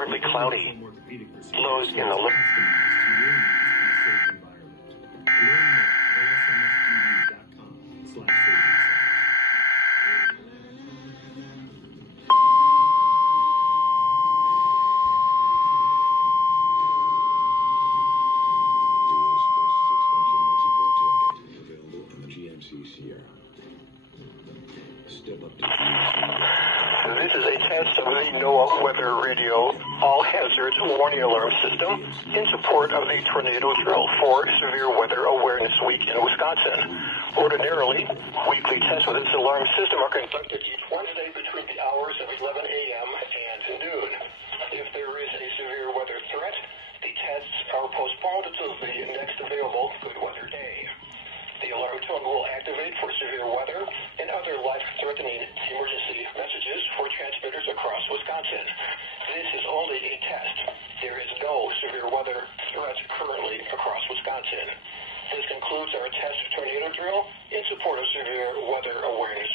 partly cloudy. Lows in the low. This is a test of the NOAA Weather Radio All Hazards Warning Alarm System in support of the tornado drill for Severe Weather Awareness Week in Wisconsin. Ordinarily, weekly tests with this alarm system are conducted each Wednesday between the hours of 11 a.m. and noon. If there is a severe weather threat, the tests are postponed until the next available good weather day. The alarm tone will activate for severe weather and other life-threatening emergency messages for transmitters across Wisconsin. This is only a test. There is no severe weather threat currently across Wisconsin. This concludes our test tornado drill in support of Severe Weather Awareness